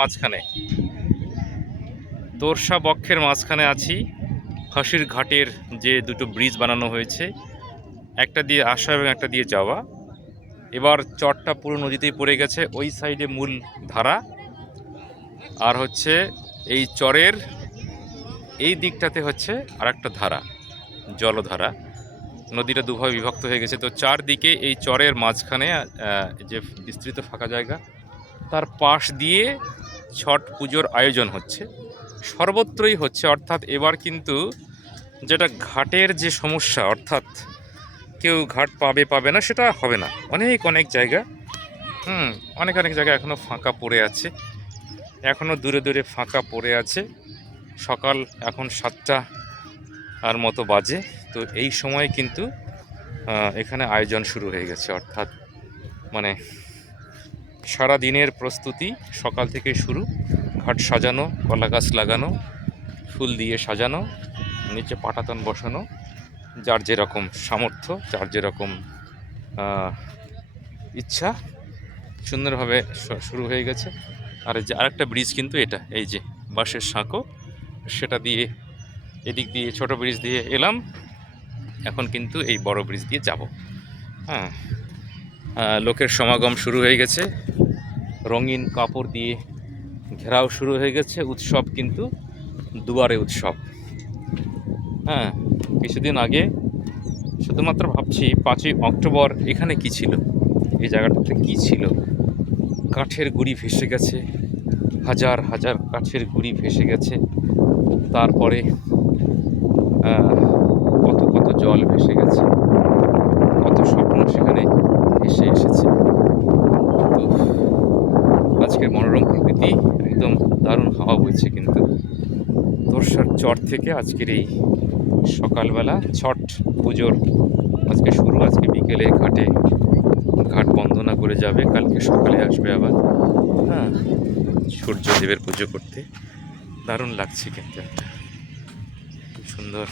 মাঝখানে। তোরসা বক্ষের মাঝখানে আছি। ফাঁসির ঘাটের যে দুটো ব্রিজ বানানো হয়েছে, একটা দিয়ে আসা এবং একটা দিয়ে যাওয়া। এবার চরটা পুরো নদীতেই পড়ে গেছে, ওই সাইডে মূল ধারা। আর হচ্ছে এই চরের এই দিকটাতে হচ্ছে আর একটা ধারা, জলধারা। নদীটা দুভাবে বিভক্ত হয়ে গেছে। তো চারদিকে এই চরের মাঝখানে যে বিস্তৃত ফাঁকা জায়গা, তার পাশ দিয়ে ছট পুজোর আয়োজন হচ্ছে। সর্বত্রই হচ্ছে, অর্থাৎ এবার কিন্তু যেটা ঘাটের যে সমস্যা, অর্থাৎ কেউ ঘাট পাবে পাবে না, সেটা হবে না। অনেক অনেক জায়গা, হুম, অনেক অনেক জায়গা এখনও ফাঁকা পড়ে আছে। এখনও দূরে দূরে ফাঁকা পড়ে আছে। সকাল এখন সাতটা আর মতো বাজে। তো এই সময় কিন্তু এখানে আয়োজন শুরু হয়ে গেছে, অর্থাৎ মানে সারা দিনের প্রস্তুতি, সকাল থেকে শুরু। ঘাট সাজানো, কলা গাছ লাগানো, ফুল দিয়ে সাজানো, নিচে পাটাতন বসানো, যার যেরকম সামর্থ্য, যার যেরকম ইচ্ছা, সুন্দরভাবে শুরু হয়ে গেছে। আর যে আরেকটা ব্রিজ কিন্তু এটা, এই যে বাঁশের সাঁকো, সেটা দিয়ে এদিক দিয়ে ছোট ব্রিজ দিয়ে এলাম। এখন কিন্তু এই বড় ব্রিজ দিয়ে যাব। হ্যাঁ লোকের সমাগম শুরু হয়ে গেছে। রঙিন কাপড় দিয়ে ঘেরাও শুরু হয়ে গেছে। উৎসব কিন্তু দুয়ারে উৎসব। হ্যাঁ কিছুদিন আগে শুধুমাত্র ভাবছি পাঁচই অক্টোবর এখানে কি ছিল? এই জায়গাটাতে কি ছিল? কাঠের গুড়ি ভেসে গেছে। হাজার হাজার কাঠের গুড়ি ভেসে গেছে। তারপরে কত কত জল ভেসে গেছে কত স্বপ্ন সেখানে ভেসে এসেছে তো আজকের মনোরম প্রকৃতি, একদম দারুণ হাওয়া বইছে কিন্তু। তোরসার চর থেকে আজকের এই সকালবেলা ছট পুজোর আজকে শুরু, আজকে বিকেলে ঘাটে ঘাট বন্দনা করে যাবে, কালকে সকালে আসবে আবার। হ্যাঁ সূর্যদেবের পুজো করতে। দারুণ লাগছে কিন্তু সুন্দর।